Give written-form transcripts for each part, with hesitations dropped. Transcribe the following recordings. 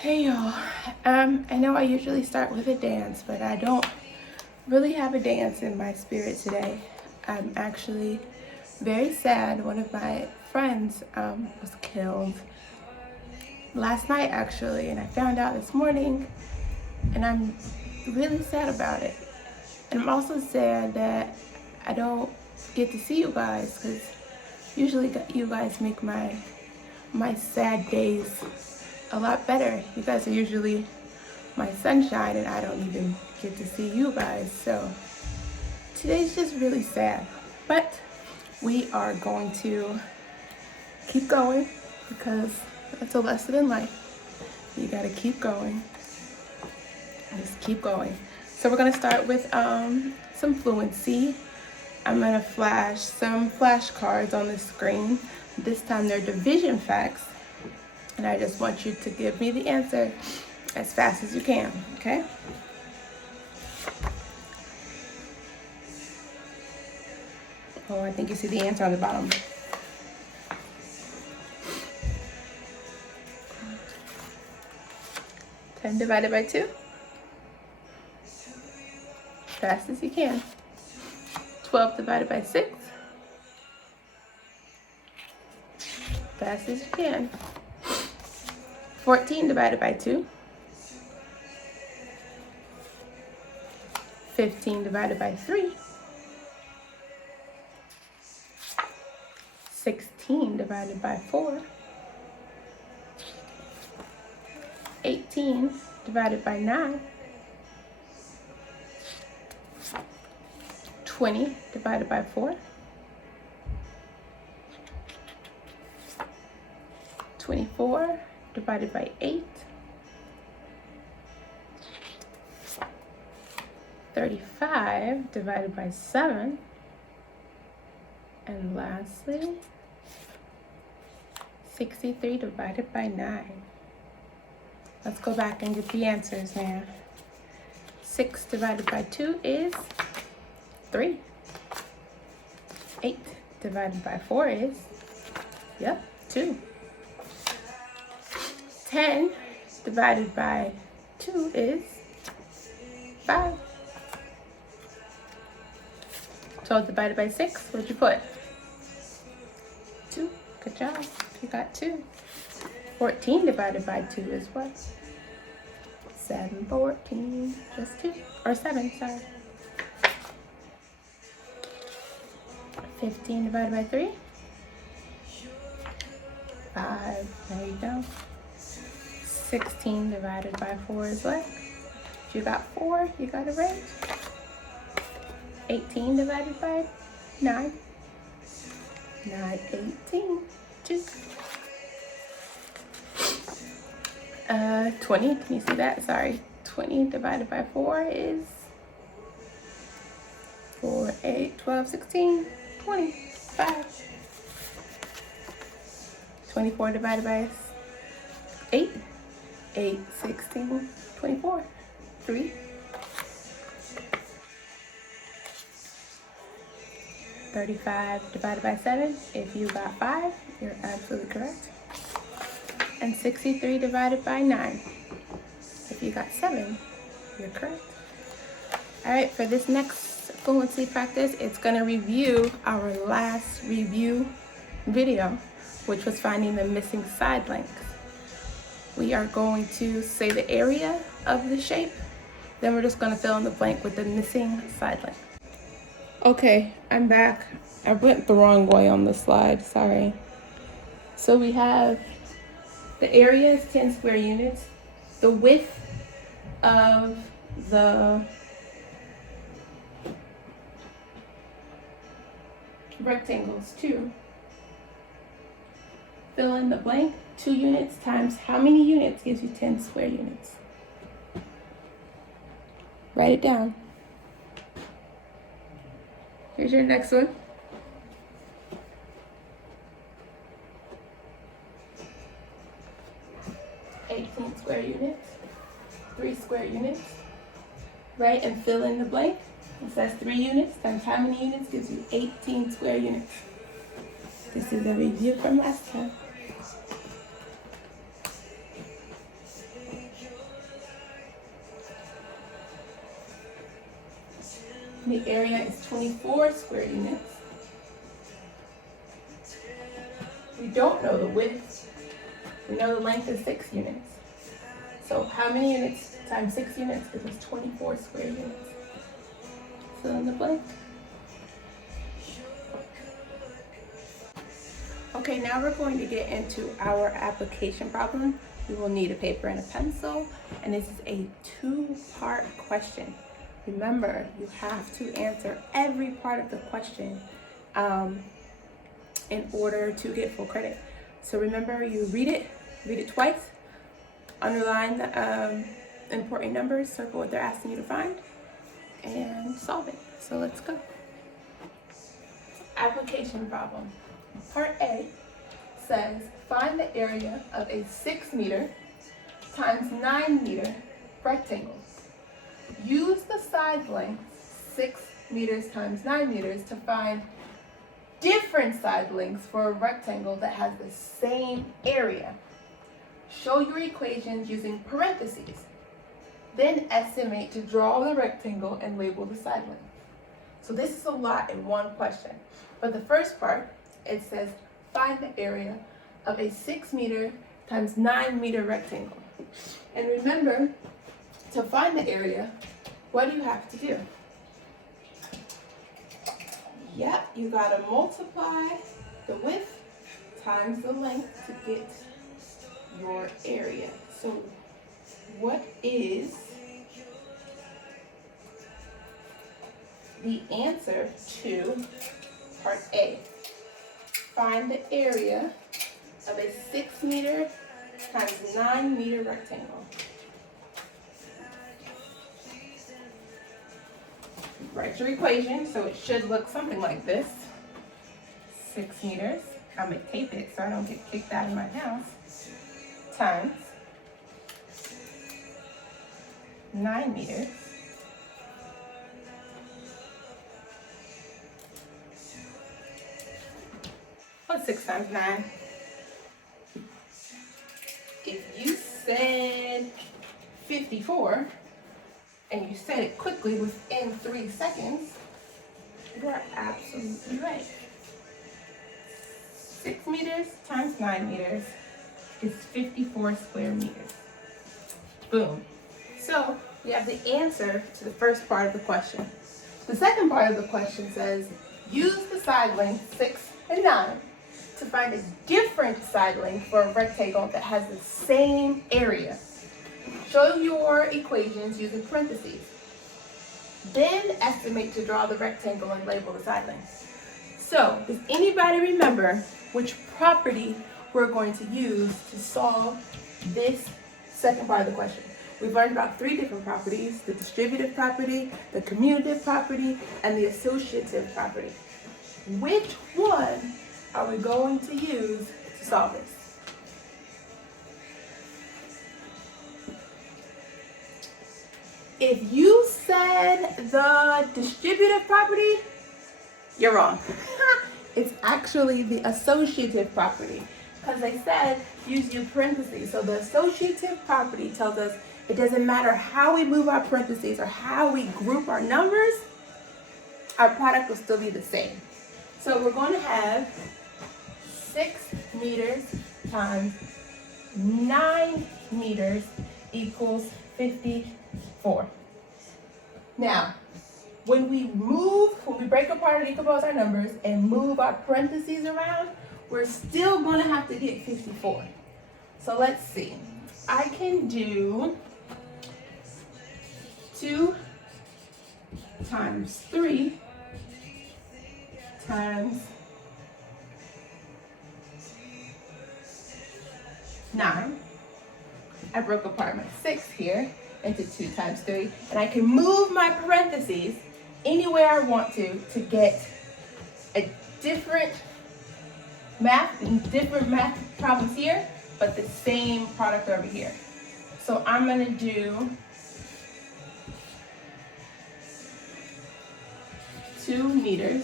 Hey y'all, I know I usually start with a dance, but I don't really have a dance in my spirit today. I'm actually very sad. One of my friends was killed last night actually, and I found out this morning, and I'm really sad about it. And I'm also sad that I don't get to see you guys, because usually you guys make my sad days a lot better. You guys are usually my sunshine, and I don't even get to see you guys. So today's just really sad. But we are going to keep going, because that's a lesson in life. You gotta keep going. Just keep going. So we're gonna start with some fluency. I'm gonna flash some flashcards on the screen. This time they're division facts. And I just want you to give me the answer as fast as you can, okay? Oh, I think you see the answer on the bottom. Ten divided by 2. Fast as you can. 12 divided by 6. Fast as you can. 14 divided by 2. 15 divided by 3. 16 divided by 4. 18 divided by 9. 20 divided by 4. 24 divided by 8. 35 divided by 7. And lastly, 63 divided by 9. Let's go back and get the answers now. 6 divided by 2 is 3. 8 divided by 4 is, 2. 10 divided by 2 is 5. 12 divided by 6, what'd you put? 2. Good job. You got 2. 14 divided by 2 is what? 7. 14. Just 2. Or 7, sorry. 15 divided by 3. 5. There you go. 16 divided by 4 is what? If you got 4, you got it right. 18 divided by 9. 18. 2. 20. Can you see that? Sorry. 20 divided by 4 is 4, 8, 12, 16, 25. 24 divided by 8. 8, 16, 24. 3. 35 divided by 7. If you got 5, you're absolutely correct. And 63 divided by 9. If you got 7, you're correct. All right, for this next fluency practice, it's going to review our last review video, which was finding the missing side length. We are going to say the area of the shape, then we're just going to fill in the blank with the missing side length. Okay, I'm back. I went the wrong way on the slide, sorry. So we have the area is 10 square units. The width of the rectangle is 2. Fill in the blank. 2 units times how many units gives you 10 square units? Write it down. Here's your next one. 18 square units. 3 square units. Right, and fill in the blank. It says 3 units times how many units gives you 18 square units. This is a review from last time. The area is 24 square units. We don't know the width. We know the length is 6 units. So how many units times 6 units gives us 24 square units? Fill in the blank. Okay, now we're going to get into our application problem. We will need a paper and a pencil, and this is a 2-part question. Remember, you have to answer every part of the question in order to get full credit. So remember, you read it twice, underline the important numbers, circle what they're asking you to find, and solve it. So let's go. Application problem. Part A says, find the area of a 6 meter times 9 meter rectangle. Use the side length, 6 meters times 9 meters, to find different side lengths for a rectangle that has the same area. Show your equations using parentheses. Then estimate to draw the rectangle and label the side length. So this is a lot in one question. But the first part, it says, find the area of a 6 meter times 9 meter rectangle. And remember, to find the area, what do you have to do? Yep, you gotta multiply the width times the length to get your area. So what is the answer to part A? Find the area of a 6 meter times 9 meter rectangle. Write your equation, so it should look something like this. 6 meters, I'm gonna tape it so I don't get kicked out of my house, times 9 meters. What's 6 times 9? If you said 54, and you said it quickly within 3 seconds, you are absolutely right. 6 meters times 9 meters is 54 square meters. Boom. So we have the answer to the first part of the question. The second part of the question says, use the side length 6 and 9 to find a different side length for a rectangle that has the same area. Show your equations using parentheses. Then estimate to draw the rectangle and label the side length. So, does anybody remember which property we're going to use to solve this second part of the question? We've learned about 3 different properties: the distributive property, the commutative property, and the associative property. Which one are we going to use to solve this? If you said the distributive property, you're wrong. It's actually the associative property, because they said use your parentheses. So the associative property tells us it doesn't matter how we move our parentheses or how we group our numbers, our product will still be the same. So we're going to have 6 meters times 9 meters equals 54. Now, when we break apart or decompose our numbers and move our parentheses around, we're still going to have to get 54. So let's see. I can do 2 times 3 times 9. I broke apart my 6 here into 2 times 3, and I can move my parentheses anywhere I want to get a different math problems here, but the same product over here. So I'm going to do 2 meters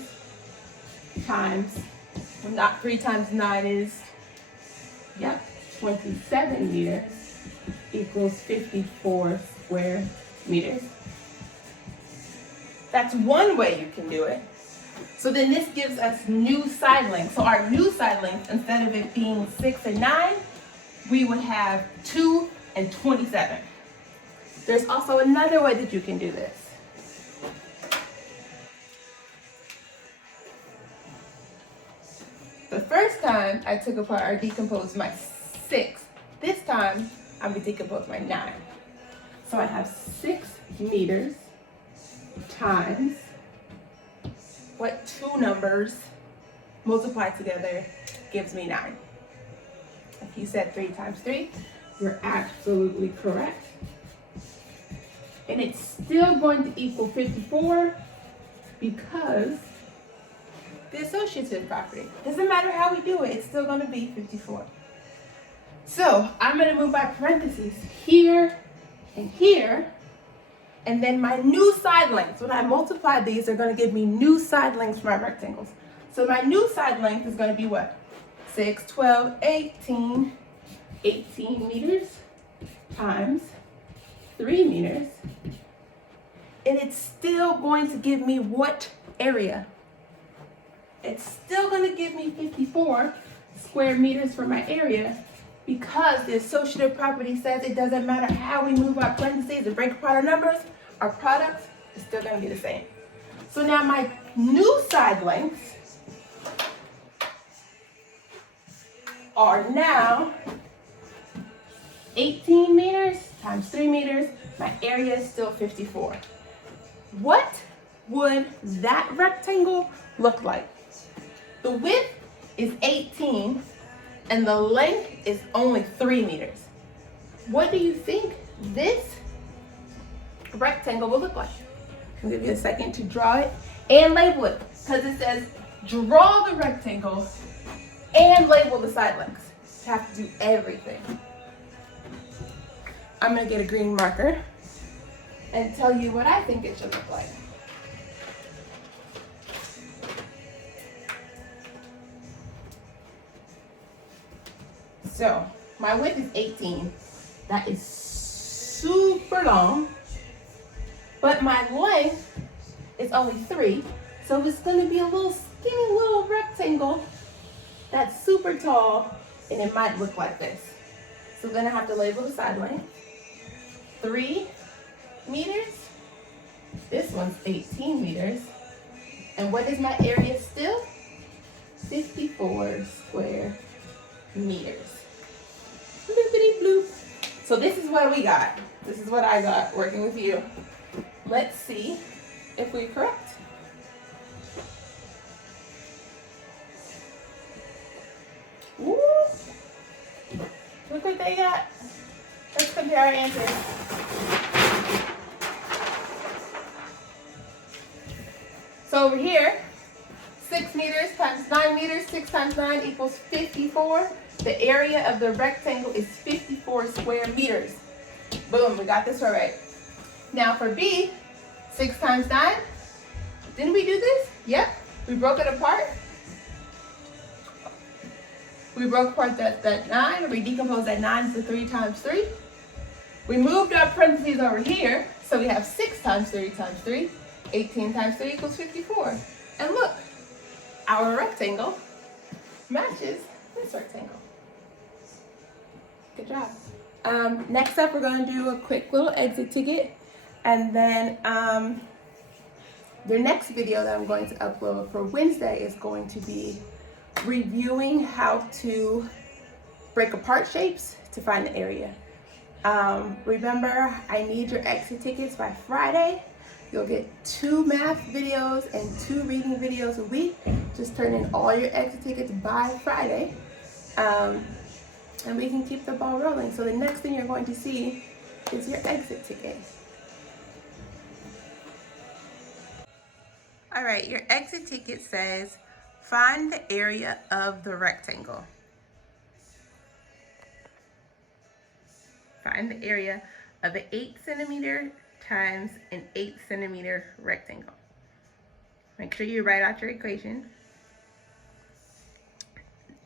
times, 3 times 9 is, 27 meters equals 54 square meters. That's one way you can do it. So then this gives us new side length. So our new side length, instead of it being 6 and 9, we would have 2 and 27. There's also another way that you can do this. The first time I took apart or decomposed my 6. This time I'm going to decompose my 9. So I have 6 meters times what two numbers multiplied together gives me 9. If you said 3 times 3, you're absolutely correct. And it's still going to equal 54 because the associative property. Doesn't matter how we do it, it's still going to be 54. So I'm going to move my parentheses here and here. And then my new side lengths, when I multiply these, they're going to give me new side lengths for my rectangles. So my new side length is going to be what? 6, 12, 18. 18 meters times 3 meters. And it's still going to give me what area? It's still going to give me 54 square meters for my area because the associative property says it doesn't matter how we move our parentheses and break apart our numbers, our products is still going to be the same. So now my new side lengths are now 18 meters times 3 meters. My area is still 54. What would that rectangle look like? The width is 18 and the length is only 3 meters. What do you think this rectangle will look like? I'll give you a second to draw it and label it because it says draw the rectangle and label the side lengths. You have to do everything. I'm going to get a green marker and tell you what I think it should look like. So my width is 18. That is super long. But my length is only 3. So it's going to be a little skinny little rectangle that's super tall, and it might look like this. So then I have to label the side length. 3 meters. This one's 18 meters. And what is my area still? 54 square meters. Bloopity bloop. So this is what we got. This is what I got working with you. Let's see if we're correct. Ooh. Look what they got. Let's compare our answers. So over here, 6 meters times 9 meters, 6 times 9 equals 54. The area of the rectangle is 54 square meters. Boom, we got this one right. Now for B, 6 times 9. Didn't we do this? Yep, we broke it apart. We broke apart that 9, we decomposed that 9 into 3 times 3. We moved our parentheses over here, so we have 6 times 3 times 3. 18 times 3 equals 54. And look, our rectangle matches this rectangle. Good job. Next up, we're going to do a quick little exit ticket. And then the next video that I'm going to upload for Wednesday is going to be reviewing how to break apart shapes to find the area. Remember, I need your exit tickets by Friday. You'll get 2 math videos and 2 reading videos a week. Just turn in all your exit tickets by Friday. And we can keep the ball rolling. So the next thing you're going to see is your exit ticket. All right, your exit ticket says, find the area of the rectangle. Find the area of an 8 centimeter times an 8 centimeter rectangle. Make sure you write out your equation.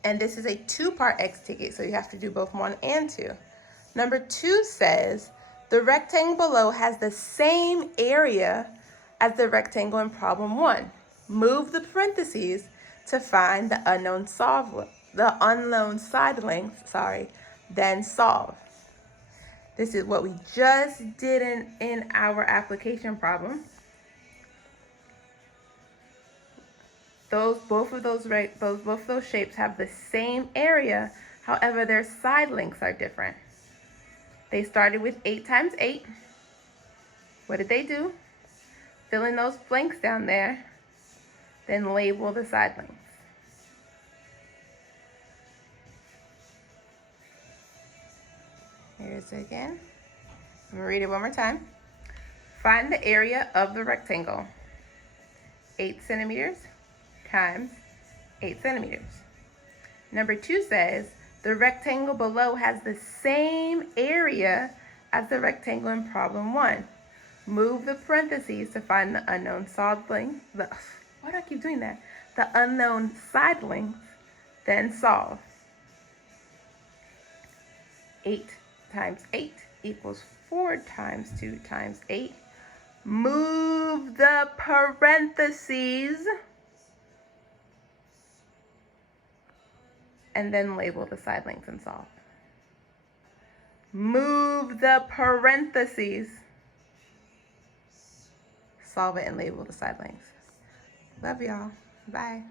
And this is a 2-part exit ticket, so you have to do both 1 and 2. Number 2 says, the rectangle below has the same area as the rectangle in problem 1. Move the parentheses to find the unknown side length, then solve. This is what we just did in our application problem. Both of those shapes have the same area, however their side lengths are different. They started with 8 times 8. What did they do? Fill in those blanks down there, then label the side lengths. Here's it again. I'm going to read it one more time. Find the area of the rectangle. 8 centimeters times 8 centimeters. Number 2 says, the rectangle below has the same area as the rectangle in problem 1. Move the parentheses to find the unknown side length. Why do I keep doing that? The unknown side length, then solve. 8 times 8 equals 4 times 2 times 8. Move the parentheses and then label the side lengths and solve. Move the parentheses, solve it, and label the side lengths. Love y'all. Bye.